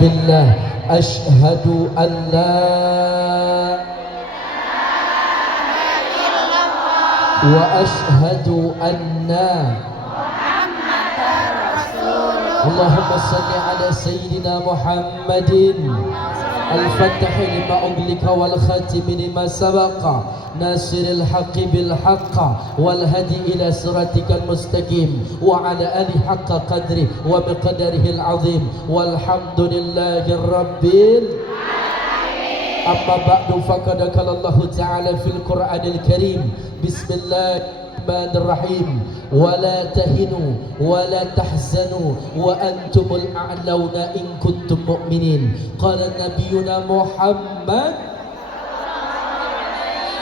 بالله أشهد أن لا وأشهد أن اللهم صل على سيدنا محمد الفتح لما أغلق والخاتم لما سبق ناصر الحق بالحق والهدي إلى صراطك المستقيم وعلى آله حق قدره ومقداره العظيم والحمد لله رب أما بعد فقد قال الله تعالى في القرآن الكريم بسم الله الرحمن الرحيم ولا تهنوا ولا تحزنوا وأنتم الأعلون إن كنتم مؤمنين قال نبينا محمد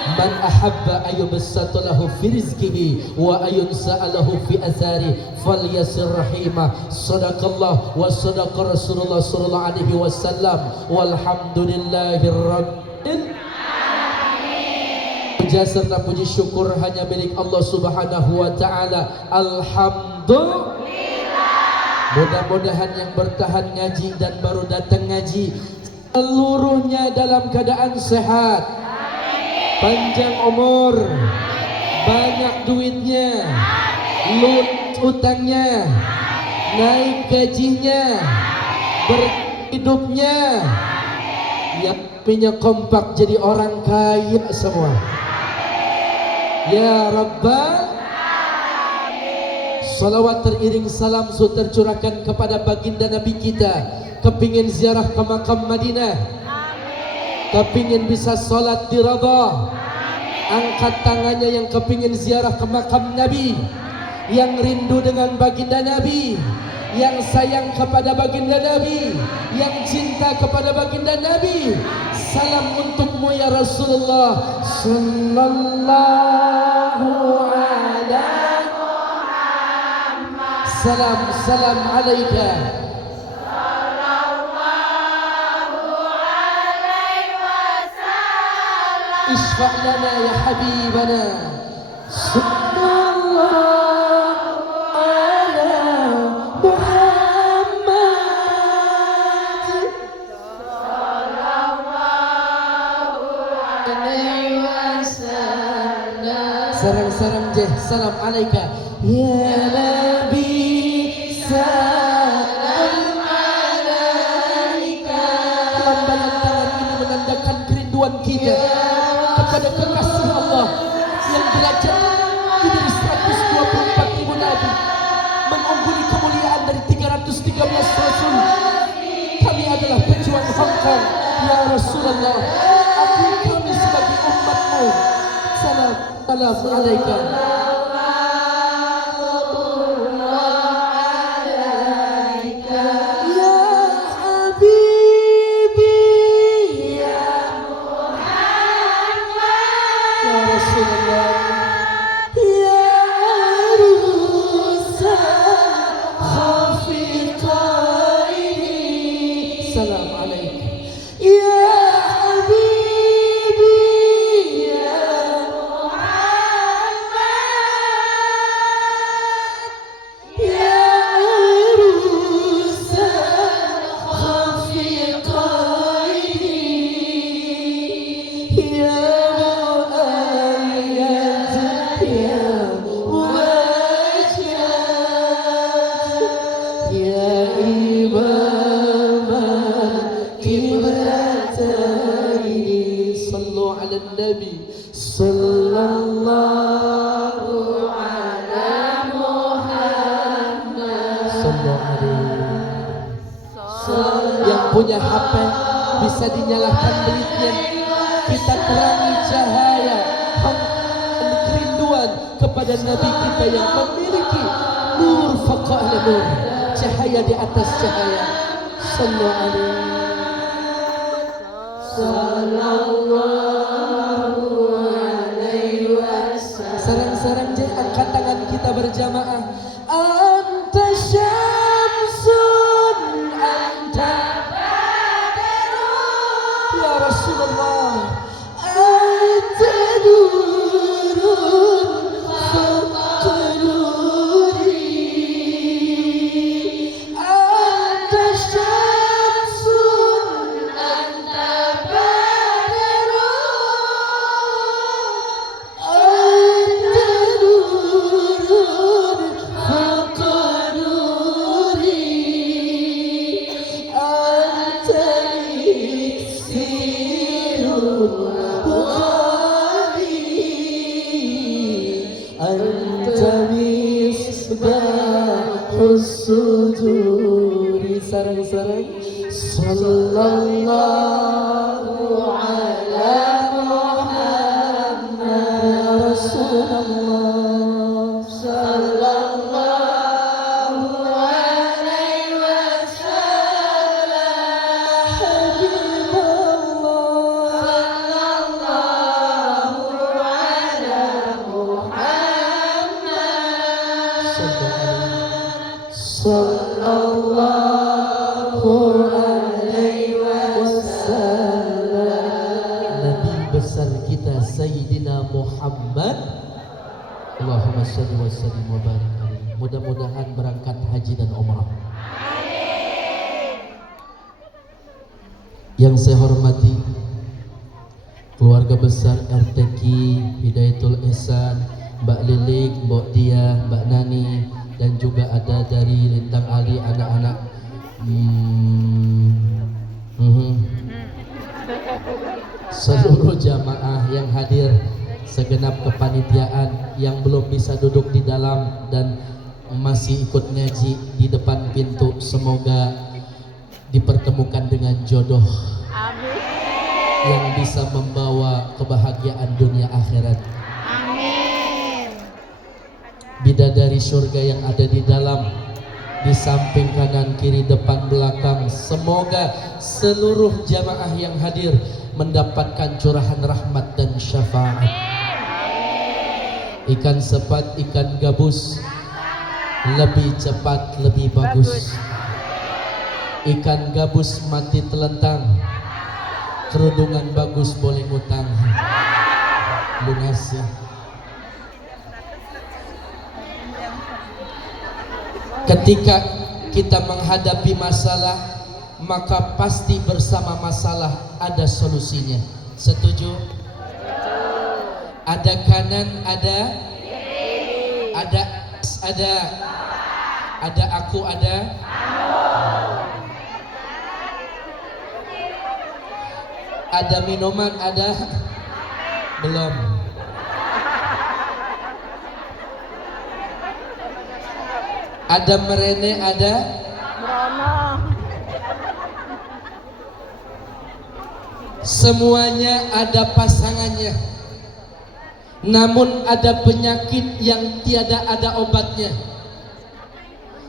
من أحب أن يبسط له في رزقه وأن ينسأ له في أثاره فليصل رحمه صدق الله وصدق رسول الله صلى الله عليه وسلم والحمد لله رب Puja serta puji syukur hanya milik Allah Subhanahu wa taala. Alhamdulillah. Mudah-mudahan yang bertahan ngaji dan baru datang ngaji seluruhnya dalam keadaan sehat, panjang umur, banyak duitnya, lut utangnya, naik gajinya, berhidupnya, yang punya kompak jadi orang kaya semua. Ya Rabbal salawat teriring salam tercurahkan kepada baginda Nabi kita. Kepingin ziarah ke makam Madinah, kepingin bisa salat di Radah, angkat tangannya yang kepingin ziarah ke makam Nabi, yang rindu dengan baginda Nabi, yang sayang kepada baginda Nabi, yang cinta kepada baginda Nabi. Salam untukmu ya Rasulullah sallallahu ala Muhammad. Salam alaika sallallahu alaihi wasallam. Isfa' lana ya habibana sallallahu ala Muhammad. Sarang-sarang je salam alaika ya Nabi salam alaika. Lambangan tangan ini menandakan kerinduan kita kepada kekasih Allah yang derajat dari 124.000 nabi, mengungguli kemuliaan dari 313 rasul. Kami adalah pejuang Hongkong ya Rasulullah. Akui kami sebagai umatmu. Salam alaika ya Habibi ya Muhammad ya Rasulullah ya Rusul khafiqaini. Salam alaika ya Nabi sallallahu ala Muhammad sallallahu. Yang punya HP bisa dinyalakan belitnya, kita terangi cahaya kerinduan kepada Nabi kita yang memiliki nur faqa'ala nur, cahaya di atas cahaya. Sallallahu. Sarang-sarang je angkat tangan kita berjamaah. Anta syamsun anta badrun ya Rasulullah. Anta nurun fawqa nuri. Anta syamsun sarang-sarang sallallahu ala Muhammad Rasulullah sallallahu alaihi wasallam Habibullah sallallahu ala Muhammad sallallahu alaihi wasallam. Nabi besar kita Sayyidina Muhammad. Allahumma shalli wa sallim wa barik alaihi. Mudah-mudahan berangkat haji dan umrah. Yang saya hormati keluarga besar RTQ Hidayatul Ihsan, Mbak Lilik, Mbak Dia, Mbak Nani, dan juga ada dari Lintang Ali anak-anak seluruh jamaah yang hadir, segenap kepanitiaan yang belum bisa duduk di dalam dan masih ikut ngaji di depan pintu, semoga dipertemukan dengan jodoh yang bisa membawa kebahagiaan dunia akhirat. Bidadari surga yang ada di dalam, di samping kanan kiri depan belakang, semoga seluruh jamaah yang hadir mendapatkan curahan rahmat dan syafaat. Ikan sepat, ikan gabus, lebih cepat lebih bagus. Ikan gabus mati telentang, kerudungan bagus boleh ngutang. Lunasi. Ketika kita menghadapi masalah, maka pasti bersama masalah ada solusinya. Setuju? Ada kanan, ada aku, ada minuman, ada belum. Ada merene, ada semuanya ada pasangannya. Namun ada penyakit yang tiada ada obatnya.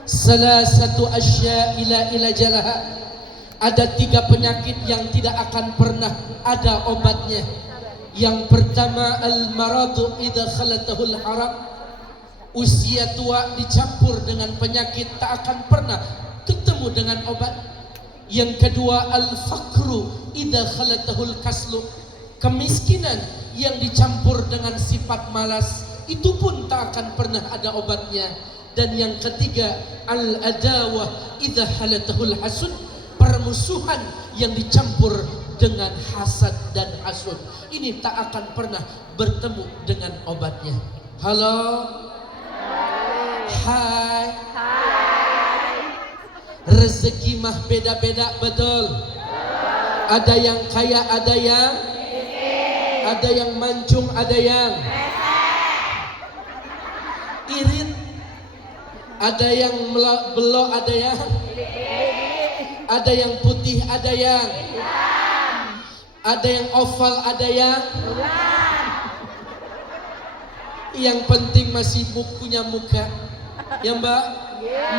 Salah satu asya ila ilajalaha. Ada 3 penyakit yang tidak akan pernah ada obatnya. Yang pertama, al-maradu idza khalatahul haram. Usia tua dicampur dengan penyakit tak akan pernah ketemu dengan obat. Yang kedua, al-faqru idza khalatahul kaslu. Kemiskinan yang dicampur dengan sifat malas, itu pun tak akan pernah ada obatnya. Dan yang ketiga, al-adawah idza halatahul hasud. Permusuhan yang dicampur dengan hasad dan hasud, ini tak akan pernah bertemu dengan obatnya. Halo. Hai. Rezeki mah beda-beda, betul. Ada yang kaya, ada yang mancung, ada yang irit, ada yang belok, ada yang putih, ada yang oval, ada yang penting masih punya muka. Ya Mbak,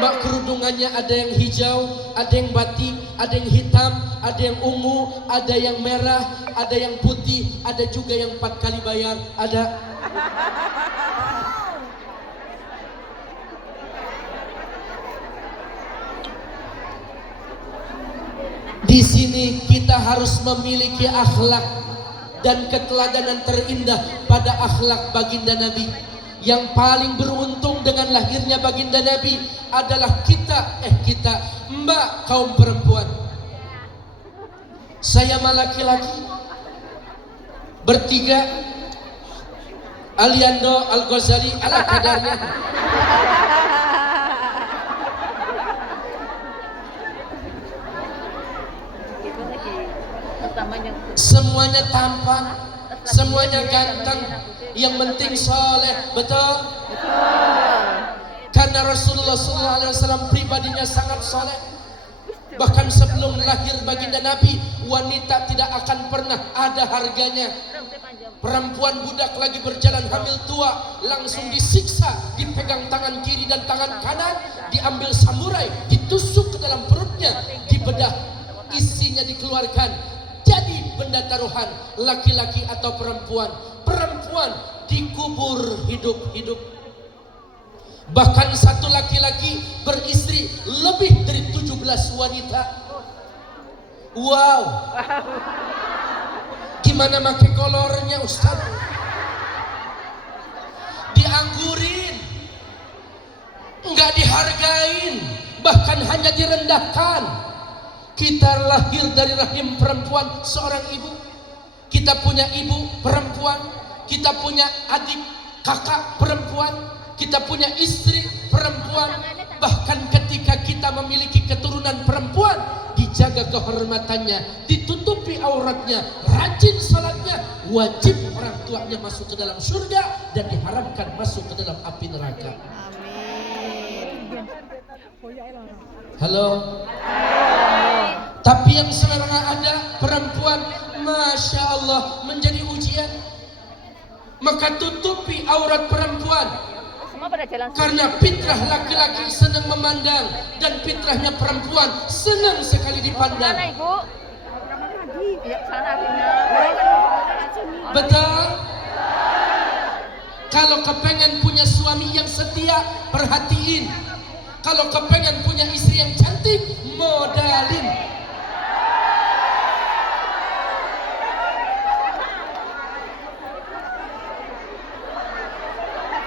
Mbak kerudungannya ada yang hijau, ada yang batik, ada yang hitam, ada yang ungu, ada yang merah, ada yang putih, ada juga yang 4 kali bayar, ada. Di sini kita harus memiliki akhlak dan keteladanan terindah pada akhlak baginda Nabi. Yang paling beruntung dengan lahirnya baginda Nabi adalah kita, Mbak kaum perempuan. Saya mah laki-laki, bertiga, Aliando, Al-Ghazali, ala kadarnya. Semuanya tampan, semuanya ganteng, yang penting soleh, betul? Karena Rasulullah SAW pribadinya sangat soleh. Bahkan sebelum lahir baginda Nabi, wanita tidak akan pernah ada harganya. Perempuan budak lagi berjalan hamil tua, langsung disiksa, dipegang tangan kiri dan tangan kanan, diambil samurai, ditusuk ke dalam perutnya, dibedah, isinya dikeluarkan, jadi benda taruhan. Laki-laki atau perempuan, perempuan dikubur hidup-hidup. Bahkan satu laki-laki beristri lebih dari 17 wanita. Wow. Gimana make kolornya Ustaz? Dianggurin, enggak dihargain, bahkan hanya direndahkan. Kita lahir dari rahim perempuan seorang ibu. Kita punya ibu perempuan, kita punya adik kakak perempuan, kita punya istri perempuan. Bahkan ketika kita memiliki keturunan perempuan, dijaga kehormatannya, ditutupi auratnya, rajin salatnya, wajib orang tuanya masuk ke dalam surga dan diharamkan masuk ke dalam api neraka. Amin. Halo. Tapi yang sekarang ada perempuan, Masya Allah, menjadi ujian. Maka tutupi aurat perempuan. Karena fitrah laki-laki senang memandang dan fitrahnya perempuan senang sekali dipandang. Mana Ibu? Ya, sana Betul? Kalau kepengen punya suami yang setia, perhatiin. Kalau kepengen punya istri yang cantik, modalin.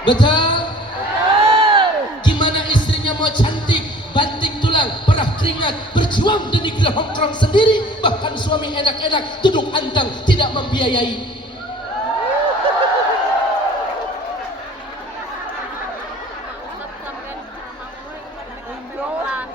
Betul? Gimana istrinya mau cantik, banting tulang, perah keringat, berjuang di negeri Hongkong sendiri, bahkan suami enak-enak duduk antang tidak membiayai.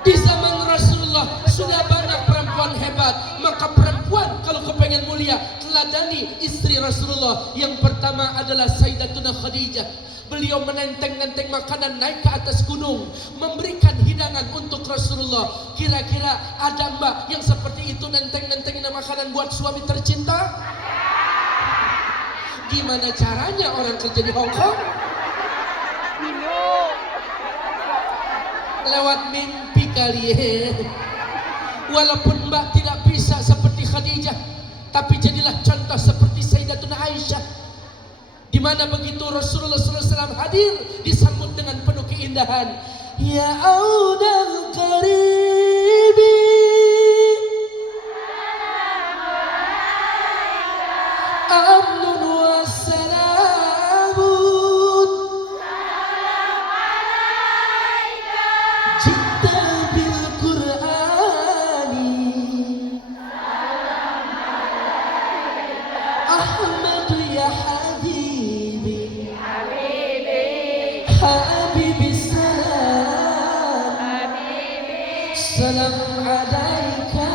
Di zaman Rasulullah sudah banyak perempuan hebat. Maka perempuan kalau kepengen mulia, teladani istri Rasulullah. Yang pertama adalah Sayyidatuna Khadijah. Beliau menenteng-nenteng makanan naik ke atas gunung, memberikan hidangan untuk Rasulullah. Kira-kira ada mbak yang seperti itu nenteng-nentengin makanan buat suami tercinta? Gimana caranya orang kerja di Hongkong? Lewat mimpi kali ya. Walaupun mbak tidak bisa seperti Khadijah, tapi jadilah contoh seperti Sayyidatuna Aisyah, di mana begitu Rasulullah SAW hadir disambut dengan penuh keindahan. Ya audal qaribi amnun wassalamun jita bil Qur'ani Ahmad ya Habibi Habibi salam salam alaika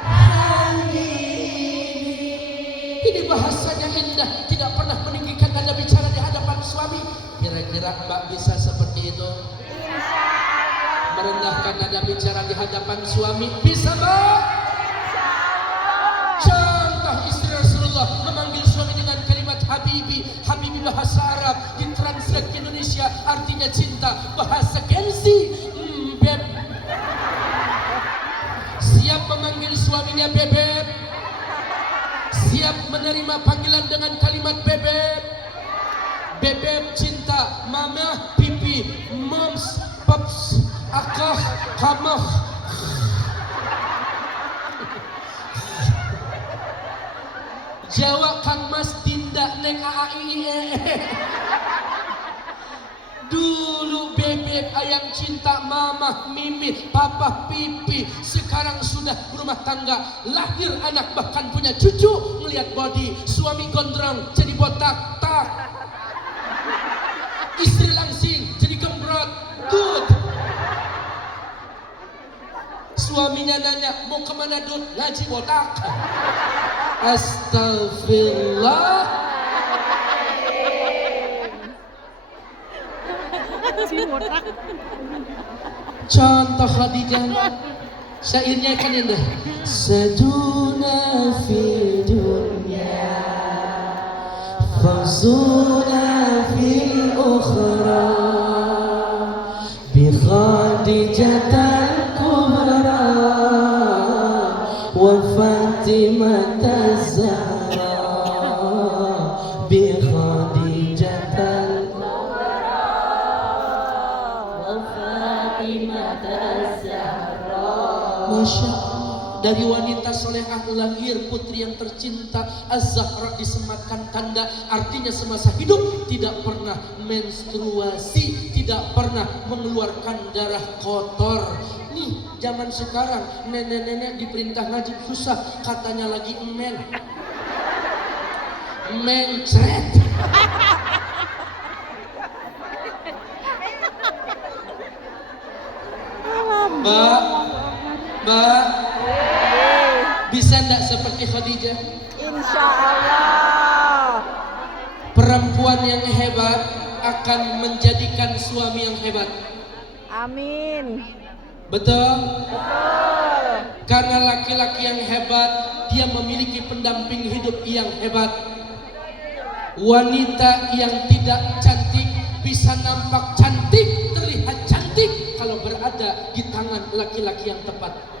Habibi. Ini bahasanya indah, tidak pernah meninggikan nada bicara di hadapan suami. Kira-kira mbak bisa seperti itu? Merendahkan nada bicara di hadapan suami, bisa mbak? Contoh istri Rasulullah memanggil suami dengan kalimat Habibi. Habibi bahasa Arab, ditranslate ke Indonesia artinya cinta. Bahasa Genzi, beb. Siap memanggil suaminya bebek, siap menerima panggilan dengan kalimat bebek. Bebek cinta, mama, pipi, moms, paps, akah, kamah. Jawa Kang Mas tindak neng AAI. Dulu bebek ayam cinta, mama, mimi, papa, pipi. Sekarang sudah berumah tangga, lahir anak, bahkan punya cucu. Melihat body, suami gondrong jadi botak, tak. Istri langsing jadi gembrot, good. Suaminya nanya, mau kemana Dut? Ngaji botak. Astagfirullah. Si botak. Contoh Khadijah, syairnya kan indah. Saduna fi dunya, fawzuna fil ukhra, bi Khadijatal kubra wa Fatimah Zahra, bi Khadijatal Masya Allah, dari wanita solehah lahir putri yang tercinta Az-Zahra disematkan tanda, artinya semasa hidup tidak pernah menstruasi, tidak pernah mengeluarkan darah kotor. Nih zaman sekarang nenek-nenek diperintah ngaji susah, katanya lagi mencret. Mbak, bisa enggak seperti Khadijah? Insya Allah. Perempuan yang hebat akan menjadikan suami yang hebat. Amin. Betul? Betul. Karena laki-laki yang hebat, dia memiliki pendamping hidup yang hebat. Wanita yang tidak cantik bisa nampak cantik, terlihat cantik kalau berada di tangan laki-laki yang tepat.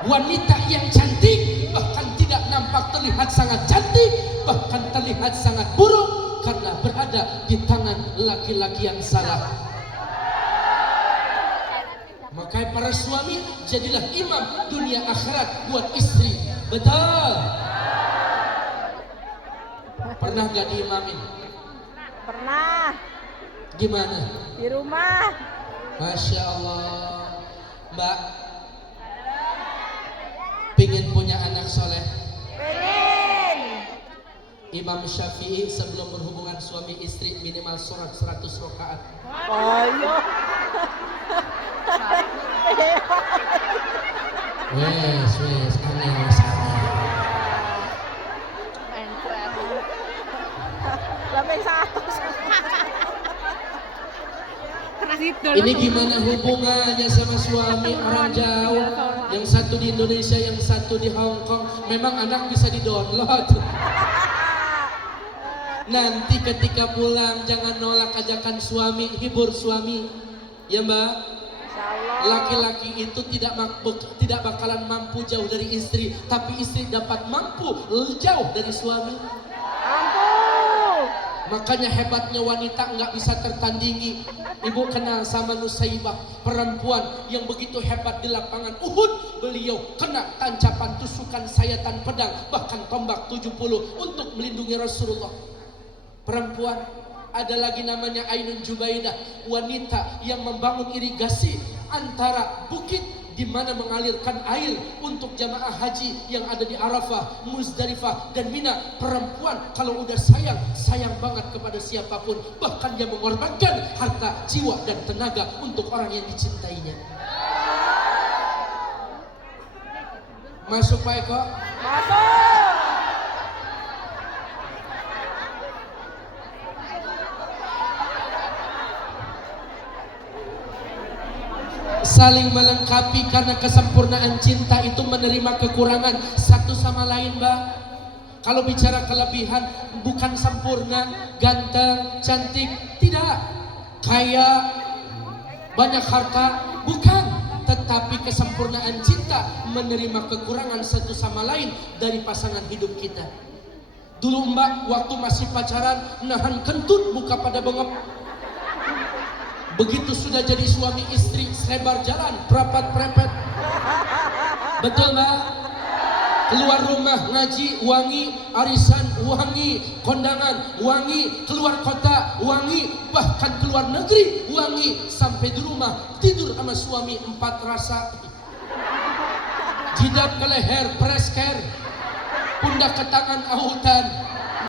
Wanita yang cantik bahkan tidak nampak terlihat sangat cantik, bahkan terlihat sangat buruk karena berada di tangan laki-laki yang salah. Maka para suami, jadilah imam dunia akhirat buat istri. Betul? Pernah gak diimamin? Pernah. Gimana? Di rumah. Masya Allah. Mbak, pingin punya anak soleh? Pengen. Imam Syafi'i sebelum berhubungan suami istri minimal surat 100 rakaat. Oh iya. Wes, aneh. Lebih satu. Ini gimana hubungannya sama suami orang jauh? Yang satu di Indonesia, yang satu di Hong Kong. Memang anak bisa di-download. Nanti ketika pulang jangan nolak ajakan suami, hibur suami. Ya Mbak? Laki-laki itu tidak bakalan mampu jauh dari istri, tapi istri dapat mampu jauh dari suami. Makanya hebatnya wanita nggak bisa tertandingi. Ibu kenal sama Nusaibah, perempuan yang begitu hebat di lapangan Uhud. Beliau kena tancapan tusukan sayatan pedang, bahkan tombak 70 untuk melindungi Rasulullah. Perempuan. Ada lagi namanya Ainun Jubaidah, wanita yang membangun irigasi antara bukit di mana mengalirkan air untuk jamaah haji yang ada di Arafah, Muzdalifah dan Mina. Perempuan kalau udah sayang banget kepada siapapun, bahkan dia mengorbankan harta, jiwa dan tenaga untuk orang yang dicintainya. Masuk Pak Eko? Masuk. Saling melengkapi karena kesempurnaan cinta itu menerima kekurangan satu sama lain, Mbak. Kalau bicara kelebihan bukan sempurna, ganteng, cantik, tidak. Kaya, banyak harta, bukan. Tetapi kesempurnaan cinta menerima kekurangan satu sama lain dari pasangan hidup kita. Dulu Mbak waktu masih pacaran nahan kentut buka pada bengep. Begitu sudah jadi suami istri, selebar jalan, perapat-perepet. Betul Mbak? Keluar rumah ngaji, wangi, arisan, wangi, kondangan, wangi, keluar kota, wangi, bahkan keluar negeri, wangi. Sampai di rumah, tidur sama suami 4 rasa. Jidat ke leher, presker, pundak ke tangan, autan.